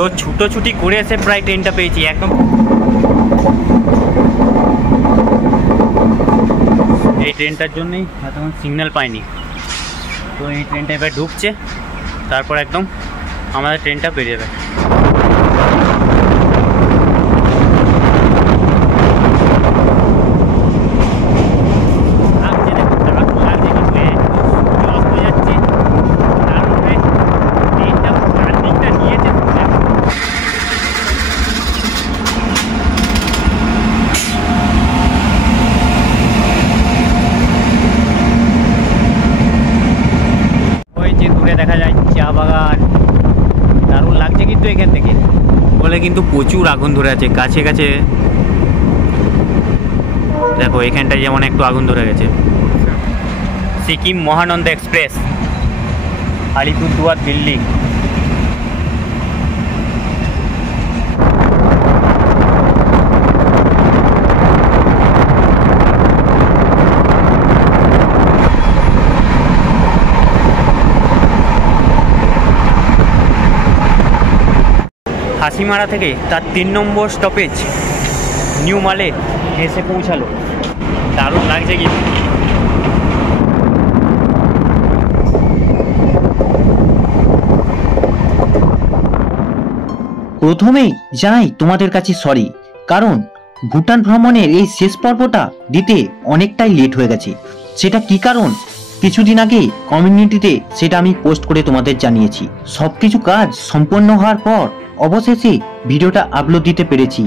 তো ছুটোছুটি করে এসে প্রায় ট্রেনটা পেয়েছি একদম। এই ট্রেনটার জন্যই এতক্ষণ সিগন্যাল পাইনি। তো এই ট্রেনটা এবার ঢুকছে, তারপর একদম আমাদের ট্রেনটা বেরিয়ে যাবে। দেখা যায় চা বাগান, দারুণ লাগছে কিন্তু এখান থেকে বলে কিন্তু প্রচুর আগুন ধরে আছে কাছে কাছে। দেখো এখানটায় যেমন একটু আগুন ধরে গেছে। সিকিম মহানন্দা এক্সপ্রেস, আলিপুরদুয়ার, দিল্লি। হাসিমারা থেকে তার 3 নম্বর স্টপেজ নিউ মালে এসে পৌঁছালো। দারুণ লাগছে কিন্তু। প্রথমেই জানাই তোমাদের কাছে সরি, কারণ ভুটান ভ্রমণের এই শেষ পর্বটা দিতে অনেকটাই লেট হয়ে গেছে। সেটা কি কারণ কিছুদিন আগে কমিউনিটিতে সেটা আমি পোস্ট করে তোমাদের জানিয়েছি। সবকিছু কাজ সম্পন্ন হওয়ার পর অবশেষে ভিডিওটা আপলোড দিতে পেরেছি।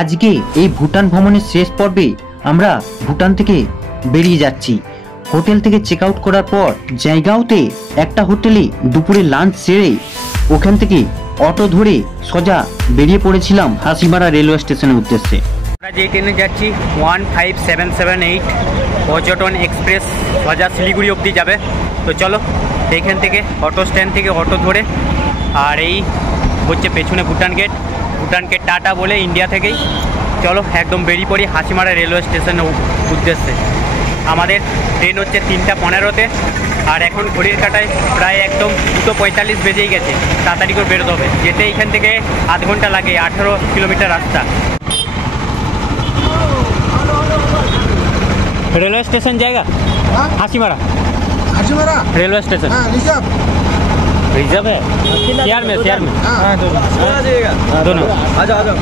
আজকে এই ভুটান ভ্রমণের শেষ পর্বে আমরা ভুটান থেকে বেরিয়ে যাচ্ছি। হোটেল থেকে চেক আউট করার পর জায়গাওতে একটা হোটেলে দুপুরে লাঞ্চ সেরে ওখান থেকে অটো ধরে সোজা বেরিয়ে পড়েছিলাম হাসিমারা রেলওয়ে স্টেশনের উদ্দেশ্যে। আমরা যে ট্রেনে যাচ্ছি 15778 পর্যটন এক্সপ্রেস, সোজা শিলিগুড়ি অবধি যাবে। তো চলো এখান থেকে অটো স্ট্যান্ড থেকে অটো ধরে, আর এই হচ্ছে পেছনে Bhutan gate. Bhutan gate tata বলে ইন্ডিয়া থেকেই চলো একদম বেরিয়ে পড়ি হাসিমারা রেলওয়ে স্টেশনের উদ্দেশ্যে। আমাদের ট্রেন হচ্ছে 3:15-তে, আর এখন ঘড়ির কাটায় প্রায় একদম 2:45 বেজেই গেছে। তাড়াতাড়ি করে বেরোতে হবে, যেতে এখান থেকে আধ ঘন্টা লাগে, 18 কিলোমিটার রাস্তা। रेलवे स्टेशन जाएगा हासीमारा, हासीमारा रेलवे स्टेशन। हाँ, रिजर्व रिजर्व है शेयर में, शेयर में। हाँ, दोनों आ जाओ आ जाओ।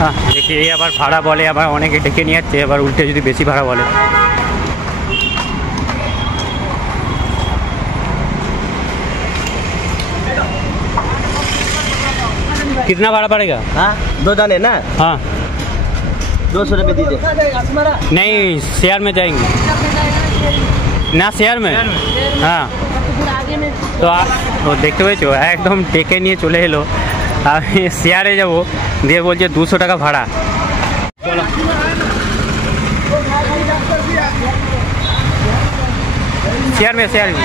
हाँ देखिए, ये আবার ভাড়া বলে, আবার অনেকে ডেকে নিয়ে যাচ্ছে, আবার উল্টে যদি বেশি ভাড়া বলে। कितना भाड़ा पड़ेगा? हाँ, 2 जाने ना। हाँ 200 रुपये दीजिए। नहीं, शेयर में जाएंगे ना, शेयर में। हाँ तो তো দেখতে পেয়েছো একদম ডেকে নিয়ে চলে এলো। আমি শেয়ারে যাবো দিয়ে বলছে 200 টাকা ভাড়া। চলো শেয়ার में, শেয়ার में।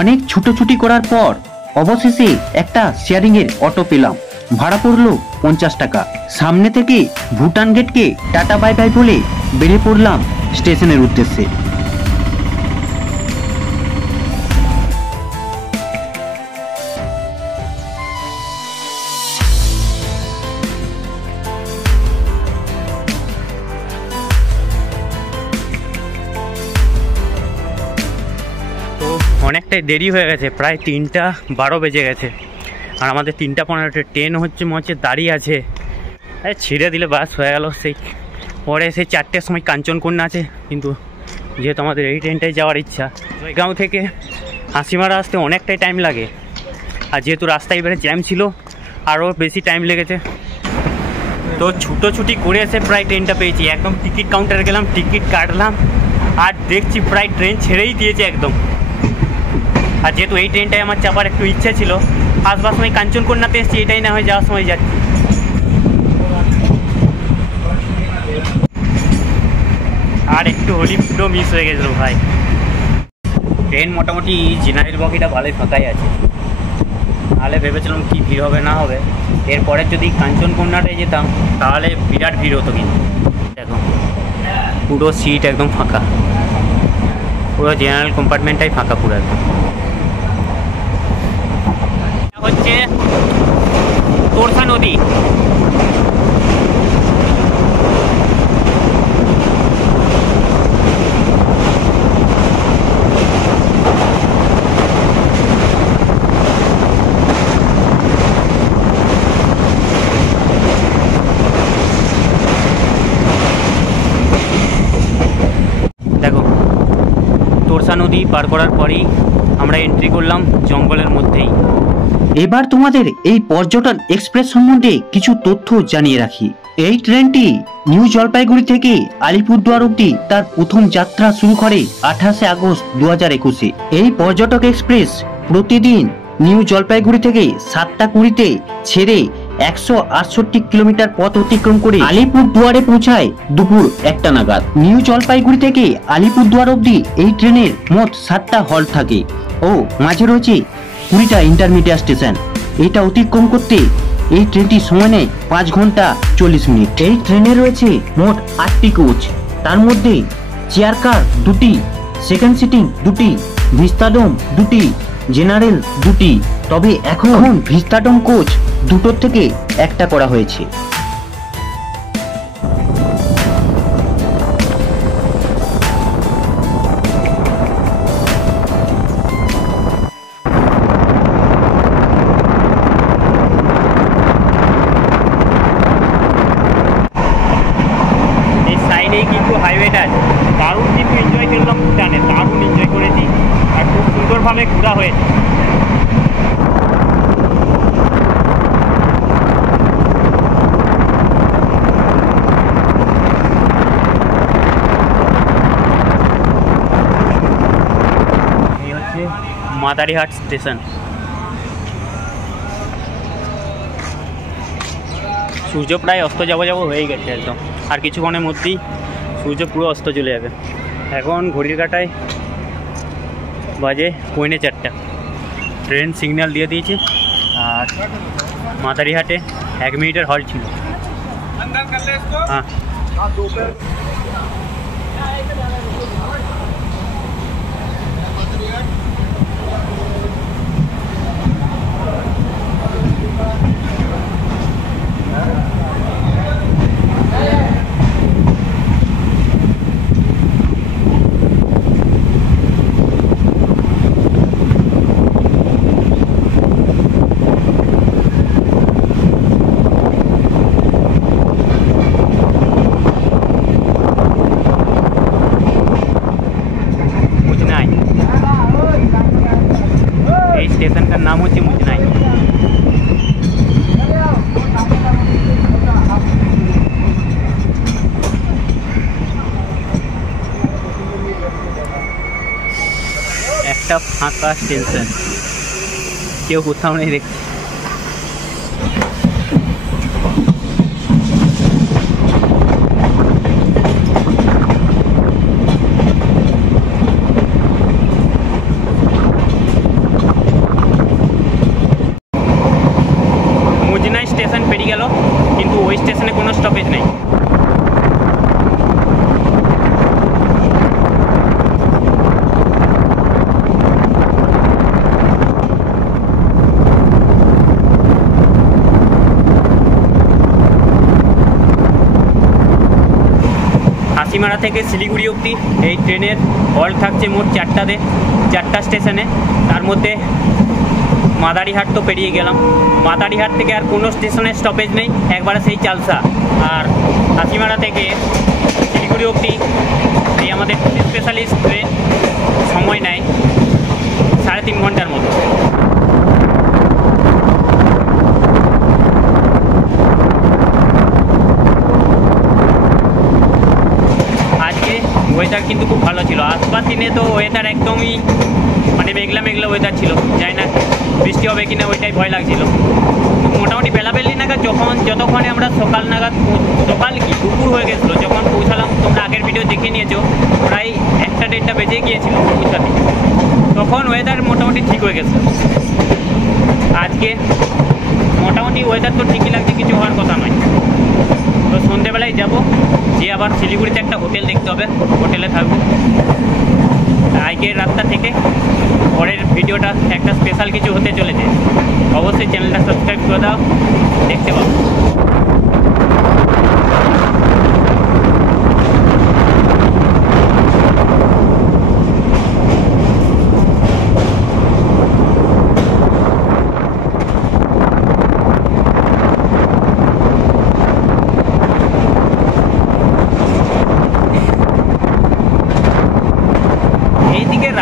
অনেক ছুটোছুটি করার পর অবশেষে একটা শেয়ারিং এর অটো পেলাম। ভাড়া পড়লো 50 টাকা। সামনে থেকে ভুটান গেটকে টাটা বাই বাই বলে বেরিয়ে পড়লাম স্টেশনের উদ্দেশ্যে। অনেকটাই দেরি হয়ে গেছে, প্রায় 3:12 বেজে গেছে, আর আমাদের 3:15 ট্রেন হচ্ছে মনে হচ্ছে দাঁড়িয়ে আছে। ছিঁড়ে দিলে বাস হয়ে গেল। সেই পরে সেই 4টের সময় কাঞ্চনকন্যা আছে, কিন্তু যেহেতু আমাদের এই ট্রেনটাই যাওয়ার ইচ্ছা। জয়গাঁও থেকে হাসিমারা আসতে অনেকটাই টাইম লাগে, আর যেহেতু রাস্তায় এবারে জ্যাম ছিল আরও বেশি টাইম লেগেছে। তো ছুটোছুটি করে এসে প্রায় ট্রেনটা পেয়েছি। একদম টিকিট কাউন্টারে গেলাম, টিকিট কাটলাম, আর দেখছি প্রায় ট্রেন ছেড়েই দিয়েছে একদম। আর যেহেতু এই ট্রেনটাই আমার চাপার একটু ইচ্ছা ছিল, আসবার সময় কাঞ্চনকন্যাতে এসেছি, এটাই না হয় যাওয়ার সময় যাচ্ছি। আর একটু হলি পুরো মিস হয়ে গেছিল ভাই। ট্রেন মোটামুটি জেনারেল বগিটা ভালোই ফাঁকাই আছে, তাহলে ভেবেছিলাম কি ভিড় হবে না হবে। এরপরে যদি কাঞ্চনকন্যাটায় যেতাম তাহলে বিরাট ভিড় হতো, কিন্তু দেখো পুরো সিট একদম ফাঁকা, পুরো জেনারেল কম্পার্টমেন্টটাই ফাঁকা পুরো একদম। হচ্ছে তোরসা নদী, দেখো তোরসা নদী পার করার পরেই আমরা এন্ট্রি করলাম জঙ্গলের মধ্যেই। এবার তোমাদের এই পর্যটন এক্সপ্রেস সম্বন্ধে কিছু তথ্য জানিয়ে রাখি। এই ট্রেনটি নিউ জলপাইগুড়ি থেকে আলিপুরদুয়ার অবধি তার প্রথম যাত্রা শুরু করে 28 আগস্ট 2021-এ। এই পর্যটক এক্সপ্রেস প্রতিদিন নিউ জলপাইগুড়ি থেকে 7টা 20-তে ছেড়ে 168 কিলোমিটার পথ অতিক্রম করে আলিপুরদুয়ারে পৌঁছায় দুপুর 1টা নাগাদ। নিউ জলপাইগুড়ি থেকে আলিপুরদুয়ার অবধি এই ট্রেনের মোট 7টা হল্ট থাকে ও মাঝে রয়েছে 20টা ইন্টারমিডিয়েট স্টেশন। এটা অতিক্রম করতে এই ট্রেনটি সময় নেয় 5 ঘন্টা 40 মিনিট। এই ট্রেনে রয়েছে মোট 8টি কোচ, তার মধ্যে চেয়ার কার 2টি, সেকেন্ড সিটিং 2টি, ভিস্তাডোম 2টি, জেনারেল 2টি। তবে এখন ভিস্তাডোম কোচ 2টোর থেকে একটা করা হয়েছে। কিন্তু হাইওয়েটা আছে, দারুণ কিন্তু এনজয় করলাম ভুটানে, দারুণ এনজয় করেছি আর খুব সুন্দরভাবে ঘোরা হয়েছে। এই হচ্ছে মাদারিহাট স্টেশন। সূর্য প্রায় অস্ত যাব হয়ে গেছে একদম, আর কিছুক্ষণের মধ্যেই সূর্য পুরো অস্ত চলে যাবে। এখন ঘড়ির কাঁটায় বাজে 4:45। ট্রেন সিগন্যাল দিয়ে দিয়েছে আর মাদারিহাটে 1 মিনিটের হল্ট ছিল। হ্যাঁ स्टेशन का नाम होती मुजनाई। একটা ফাঁকা স্টেশন, কেউ কোথাও নেই দেখছি। স্টেশন পেরিয়ে গেল কিন্তু ওই স্টেশনে কোনো স্টপেজ নেই। হাসিমারা থেকে শিলিগুড়ি অবধি এই ট্রেনের হল্ট থাকছে মোট 4টা স্টেশনে। তার মধ্যে মাদারিহাট তো পেরিয়ে গেলাম, মাদারিহাট থেকে আর কোনো স্টেশনে স্টপেজ নেই, একবারে সেই চালসা। আর হাসিমারা থেকে শিলিগুড়ি অবধি এই আমাদের স্পেশালিস্ট ট্রেন সময় নেয় 3.5 ঘন্টার মতো। আজকে ওয়েদার কিন্তু খুব ভালো ছিল। আসবার দিনে তো ওয়েদার একদমই মানে মেঘলা মেঘলা ওয়েদার ছিল, যাই না বৃষ্টি হবে কিনা ওইটাই ভয় লাগছিল। মোটামুটি বেলাবেলি নাগাদ যতক্ষণে আমরা সকাল নাগাদ, সকাল কি দুপুর হয়ে গেছিলো যখন পৌঁছালাম, তোমরা আগের ভিডিও দেখে নিয়েছো, প্রায় 1টা-1.5টা বেজে গিয়েছিল পৌঁছাতে, তখন ওয়েদার মোটামুটি ঠিক হয়ে গেছে। আজকে মোটামুটি ওয়েদার তো ঠিকই লাগছে, কিছু হওয়ার কথা নয়। তো সন্ধ্যেবেলায় যাব, যে আবার শিলিগুড়িতে একটা হোটেল দেখতে হবে, হোটেলে থাকবো। আজকের রাতটা থেকে পরের ভিডিওটা একটা স্পেশাল কিছু হতে চলেছে, অবশ্যই চ্যানেলটা সাবস্ক্রাইব করে দাও, দেখতে পাবো।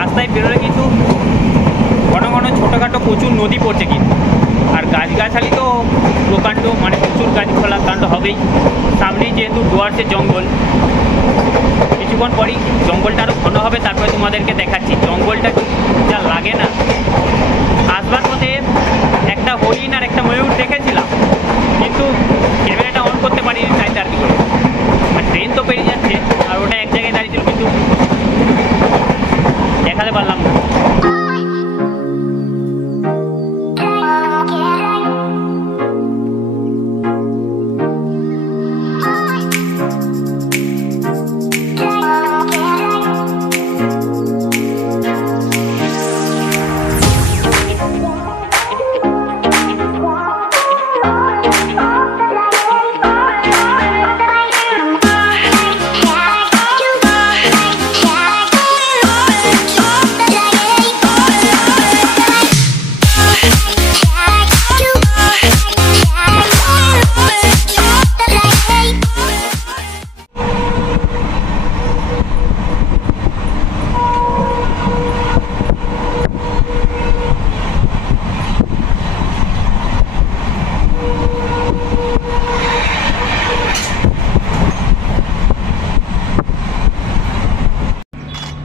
রাস্তায় বেরোলে কিন্তু ঘন ঘন ছোটোখাটো প্রচুর নদী পড়ছে কিন্তু, আর গাছগাছালি তো প্রকাণ্ড, মানে প্রচুর গাছপালা কাণ্ড হবেই। সামনেই যেহেতু ডুয়ার্সের জঙ্গল, কিছুক্ষণ পরই জঙ্গলটা আরও ঘন হবে, তারপরে তোমাদেরকে দেখাচ্ছি জঙ্গলটা যা লাগে না। আসবার পথে একটা হরিণ আর একটা ময়ূর দেখেছিলাম, কিন্তু ক্যামেরাটা অন করতে পারিনি, তাই তার কি করে। আর ট্রেন তো পেরিয়ে যাচ্ছে, আর ওটা এক জায়গায় দাঁড়িয়েছিল, কিন্তু দেখাতে পারলাম না।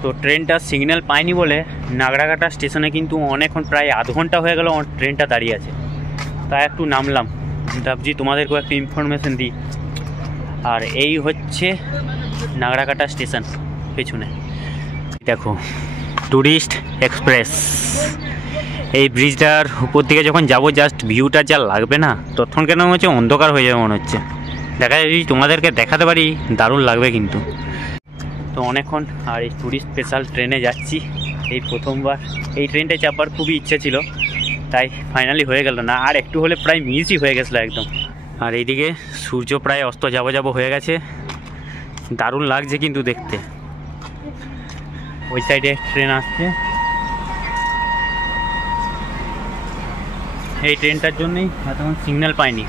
তো ট্রেনটা সিগন্যাল পায়নি বলে নাগরাকাটা স্টেশনে কিন্তু অনেকক্ষণ, প্রায় আধ ঘন্টা হয়ে গেল ট্রেনটা দাঁড়িয়ে আছে। তাই একটু নামলাম, ভাবছি তোমাদেরকেও একটু ইনফরমেশন দিই। আর এই হচ্ছে নাগরাকাটা স্টেশন, পেছনে দেখো ট্যুরিস্ট এক্সপ্রেস। এই ব্রিজটার উপর দিকে যখন যাবো, জাস্ট ভিউটা যা লাগবে না, তখন কেন মনে হচ্ছে অন্ধকার হয়ে যাবে মনে হচ্ছে। দেখা যায় যদি তোমাদেরকে দেখাতে পারি, দারুণ লাগবে কিন্তু। তো অনেকক্ষণ আর এই ট্যুরিস্ট স্পেশাল ট্রেনে যাচ্ছি, এই প্রথমবার। এই ট্রেনটায় চাপবার খুবই ইচ্ছে ছিল, তাই ফাইনালি হয়ে গেল না, আর একটু হলে প্রায় মিসই হয়ে গেছিলো একদম। আর এইদিকে সূর্য প্রায় অস্ত যাবো হয়ে গেছে, দারুণ লাগছে কিন্তু দেখতে। ওই সাইডে ট্রেন আসছে, এই ট্রেনটার জন্যই এতক্ষণ সিগন্যাল পাইনি।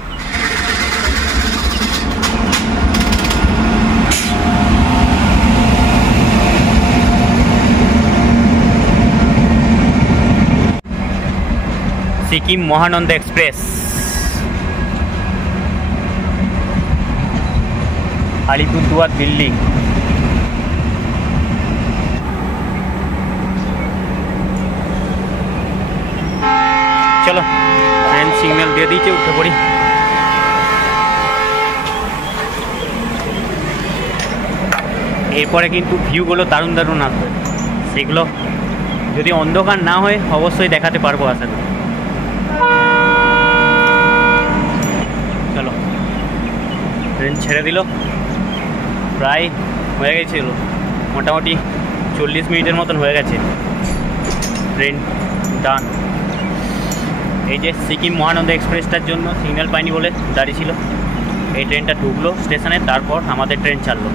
সিকিম মহানন্দা এক্সপ্রেস, আলিপুরদুয়ার দিল্লি। চলো ট্রেন সিগন্যাল দিয়ে দিয়েছে, উঠে পড়ি। এরপরে কিন্তু ভিউগুলো দারুণ দারুণ আসবে, সেগুলো যদি অন্ধকার না হয় অবশ্যই দেখাতে পারবো আশা করি। চলো ট্রেন ছেড়ে দিল, প্রায় হয়ে গেছিল, মোটামুটি 40 মিনিটের মতন হয়ে গেছে ট্রেন ডান। এই যে সিকিম মহানন্দা এক্সপ্রেসটার জন্য সিগন্যাল পাইনি বলে দাঁড়িয়ে ছিল, এই ট্রেনটা ঢুকলো স্টেশনে, তারপর আমাদের ট্রেন ছাড়লো।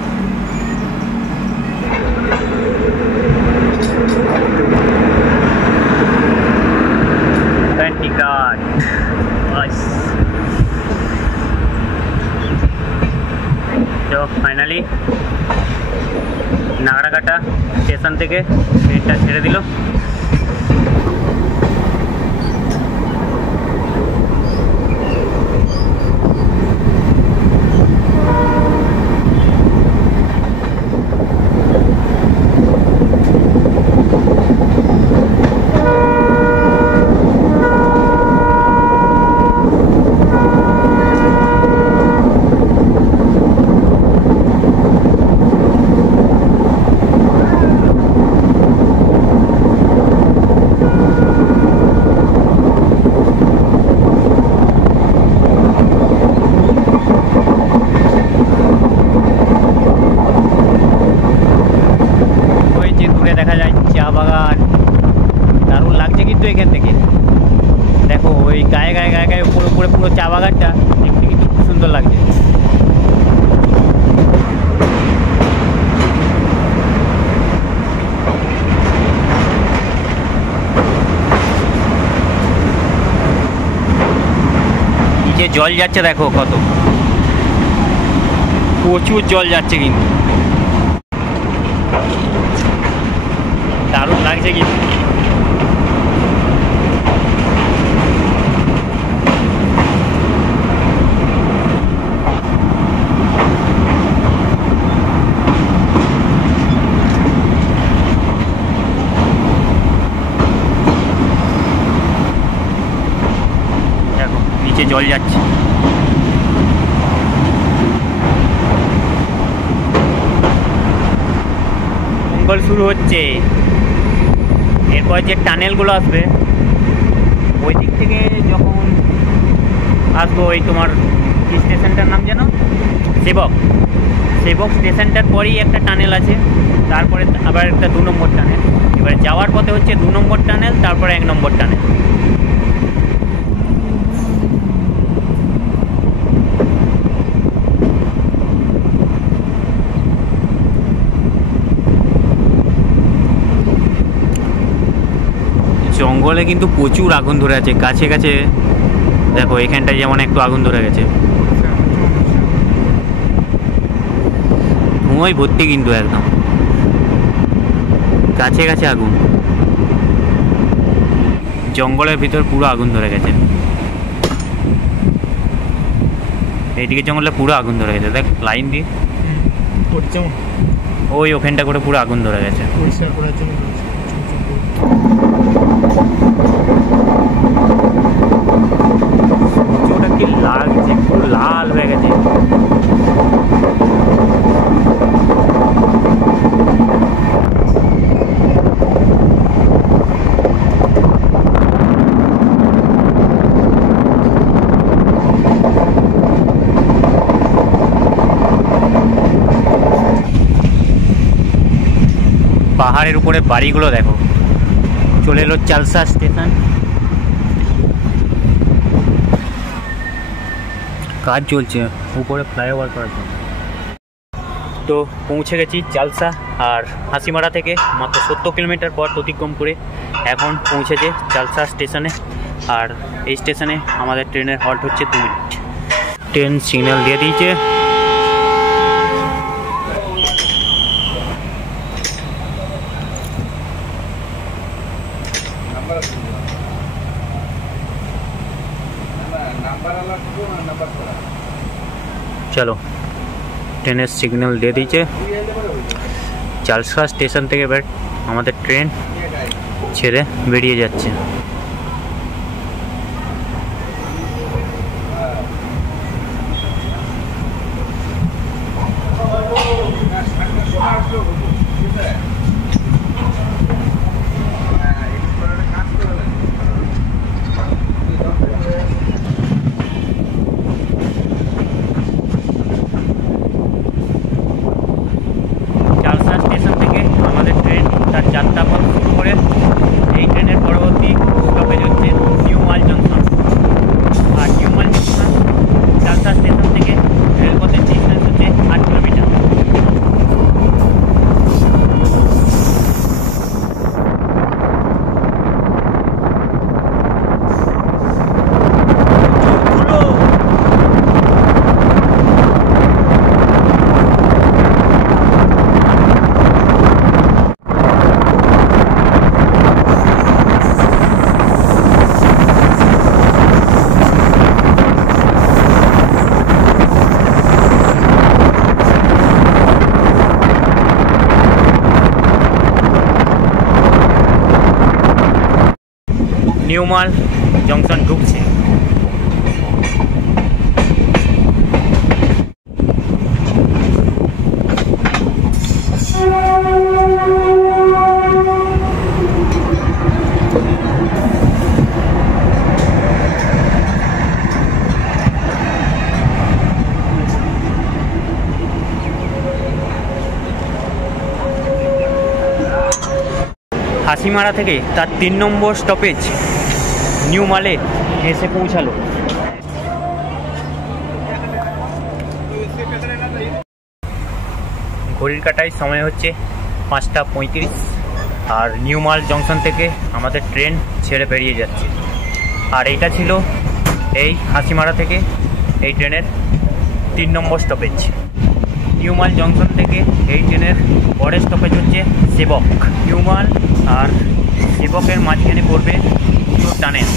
টিকাট তো ফাইনালি নাগরাকাটা স্টেশন থেকে ট্রেনটা ছেড়ে দিল। চা বাগান, দারুণ লাগছে কিন্তু এখান থেকে। দেখো ওই গায়ে গায়ে গায়ে গায়ে উপরে উপরে পুরো চা বাগানটা দেখতে কিন্তু খুব সুন্দর লাগছে। নিচে জল যাচ্ছে, দেখো কত প্রচুর জল যাচ্ছে, কিন্তু দারুণ লাগছে কিন্তু। দেখো নিচে জল যাচ্ছে। মঙ্গল শুরু হচ্ছে, এরপর যে টানেলগুলো আসবে ওই দিক থেকে যখন আসবো, ওই তোমার স্টেশনটার নাম যেন সেবক স্টেশনটার পরেই একটা টানেল আছে, তারপরে আবার একটা 2 নম্বর টানেল। এবার যাওয়ার পথে হচ্ছে 2 নম্বর টানেল, তারপরে 1 নম্বর টানেল। জঙ্গলে কিন্তু প্রচুর আগুন ধরে আছে, কাছে কাছে দেখো এখানটায় যেমন একটু আগুন ধরে গেছে, ধোঁয়ায় ভর্তি কিন্তু একদম কাছে কাছে আগুন। জঙ্গলের ভিতর পুরো আগুন ধরে গেছে, এইদিকে জঙ্গলে পুরো আগুন ধরে গেছে। দেখ লাইন দিয়ে ওই ওখানটা করে পুরো আগুন ধরে গেছে। ওটা কি লাগছে, পুরো লাল হয়ে গেছে। পাহাড়ের উপরে বাড়িগুলো দেখো। চলে এলো চালসা স্টেশন। কাজ চলছে উপরে ফ্লাইওভার করার জন্য। তো পৌঁছে গেছি চালসা, আর হাসিমারা থেকে মাত্র 70 কিলোমিটার পথ অতিক্রম করে এখন পৌঁছেছে চালসা স্টেশনে। আর এই স্টেশনে আমাদের ট্রেনের হল্ট হচ্ছে 2 মিনিট। ট্রেন সিগন্যাল দিয়ে দিয়েছে। চলো ট্রেনের সিগন্যাল দিয়ে দিয়েছে। চালসা স্টেশন থেকে এবার আমাদের ট্রেন ছেড়ে বেরিয়ে যাচ্ছে। নিউ মাল জংশন ঢুকছে। হাসিমারা থেকে তার 3 নম্বর স্টপেজ নিউ মালে এসে পৌঁছালো। ঘড়ির কাটায় সময় হচ্ছে 5:35 আর নিউ মাল জংশন থেকে আমাদের ট্রেন ছেড়ে বেরিয়ে যাচ্ছে। আর এইটা ছিল এই হাসিমারা থেকে এই ট্রেনের 3 নম্বর স্টপেজ। নিউ মাল জংশন থেকে এই ট্রেনের পরের স্টপেজ হচ্ছে সেবক। নিউ মাল আর সেবকের মাঝখানে পড়বে টানেল।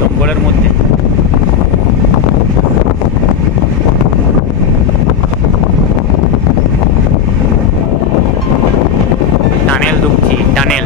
জঙ্গলের মধ্যে টানেল ঢুকছি, টানেল।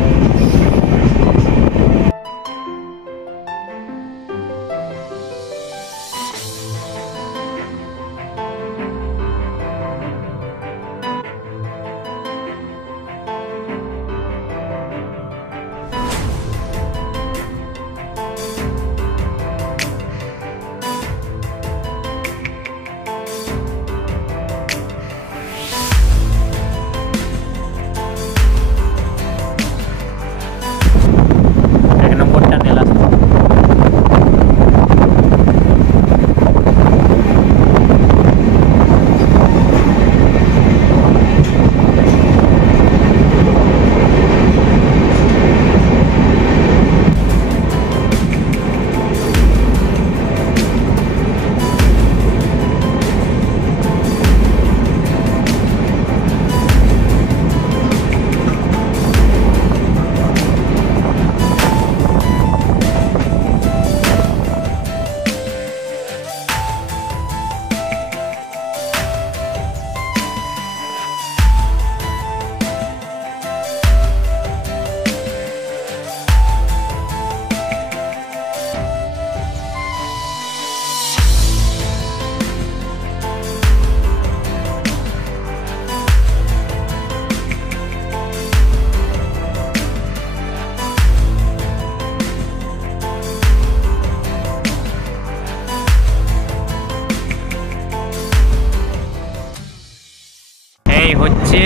হচ্ছে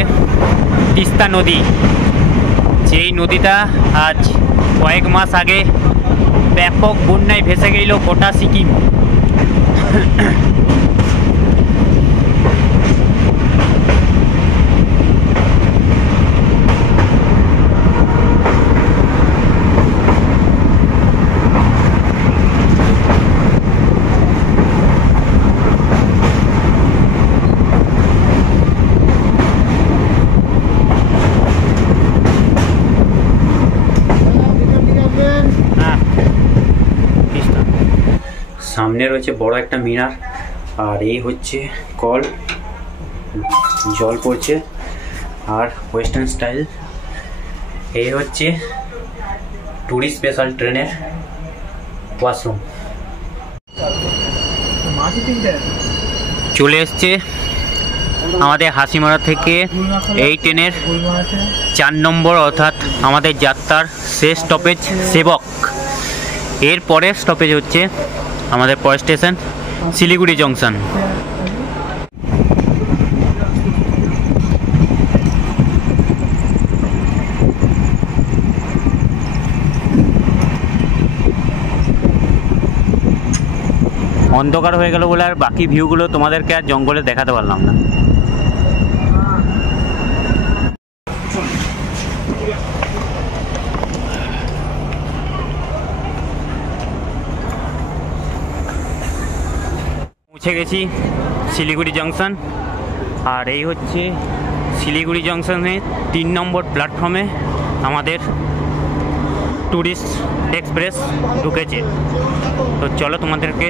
তিস্তা নদী, যেই নদীটা আজ কয়েক মাস আগে ব্যাপক বন্যায় ভেসে গেল গোটা সিকিম। সামনে রয়েছে বড় একটা মিনার, আর এই হচ্ছে কল, জল পড়ছে, আর ওয়েস্টার্ন স্টাইল। এই হচ্ছে টুরিস্ট স্পেশাল ট্রেনের ওয়াশরুম। চলে এসছে আমাদের হাসিমারা থেকে এই ট্রেনের 4 নম্বর অর্থাৎ আমাদের যাত্রার শেষ স্টপেজ সেবক। এর পরের স্টপেজ হচ্ছে আমাদের পরের স্টেশন শিলিগুড়ি জংশন। অন্ধকার হয়ে গেল বলে আর বাকি ভিউগুলো তোমাদেরকে আর জঙ্গলে দেখাতে পারলাম না। পৌঁছে গেছি শিলিগুড়ি জংশন, আর এই হচ্ছে শিলিগুড়ি জংশনের 3 নম্বর প্ল্যাটফর্মে আমাদের ট্যুরিস্ট এক্সপ্রেস ঢুকেছে। তো চলো তোমাদেরকে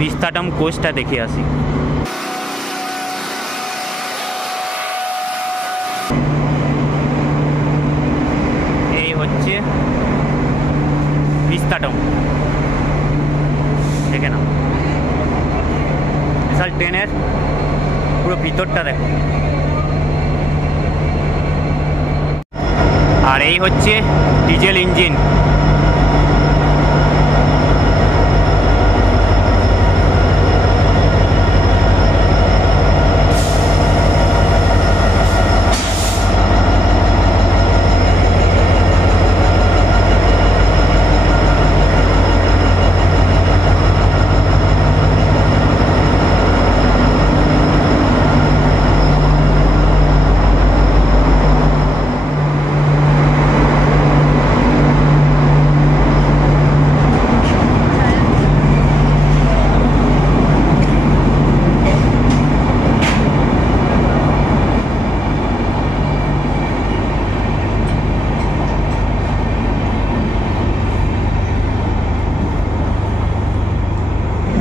ভিস্তাডাম কোচটা দেখে আসি। এই হচ্ছে ভিস্তাডাম, দেখে নাও বিশাল ট্রেনের পুরো ভিতরটা দেখো। আর এই হচ্ছে ডিজেল ইঞ্জিন।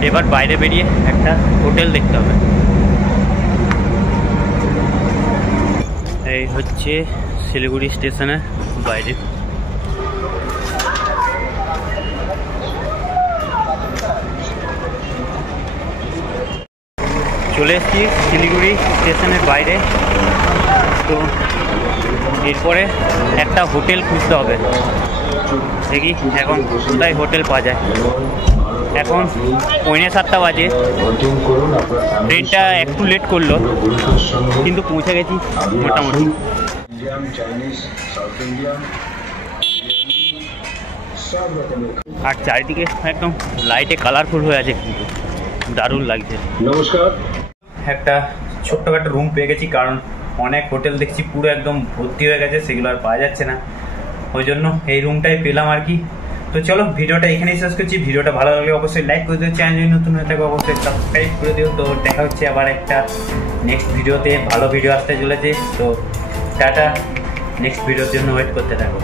এবার বাইরে বেরিয়ে একটা হোটেল দেখতে হবে। এই হচ্ছে শিলিগুড়ি স্টেশনের বাইরে। চলে এসেছি শিলিগুড়ি স্টেশনের বাইরে। তো এরপরে একটা হোটেল খুঁজতে হবে, দেখি এখন কোথায় হোটেল পাওয়া যায়। এখন 7:15 বাজে, ট্রেনটা একটু লেট করলো কিন্তু পৌঁছে গেছি মোটামুটি। আর চারিদিকে একদম লাইটে কালারফুল হয়ে আছে, কিন্তু দারুণ লাগছে। নমস্কার। একটা ছোট্টখাটো রুম পেয়ে গেছি, কারণ অনেক হোটেল দেখছি পুরো একদম ভর্তি হয়ে গেছে, সেগুলো আর পাওয়া যাচ্ছে না, ওই জন্য এই রুমটাই পেলাম আর কি। তো চলো ভিডিওটা এখানেই শেষ করছি। ভিডিওটা ভালো লাগলে অবশ্যই লাইক করে দিও, চ্যানেল যদি নতুন হয়ে থাকে অবশ্যই সাবস্ক্রাইব করে দিও। তো দেখা হচ্ছে আবার একটা নেক্সট ভিডিওতে, ভালো ভিডিও আসতে চলেছে। তো টাটা, নেক্সট ভিডিওর জন্য ওয়েট করতে থাকো।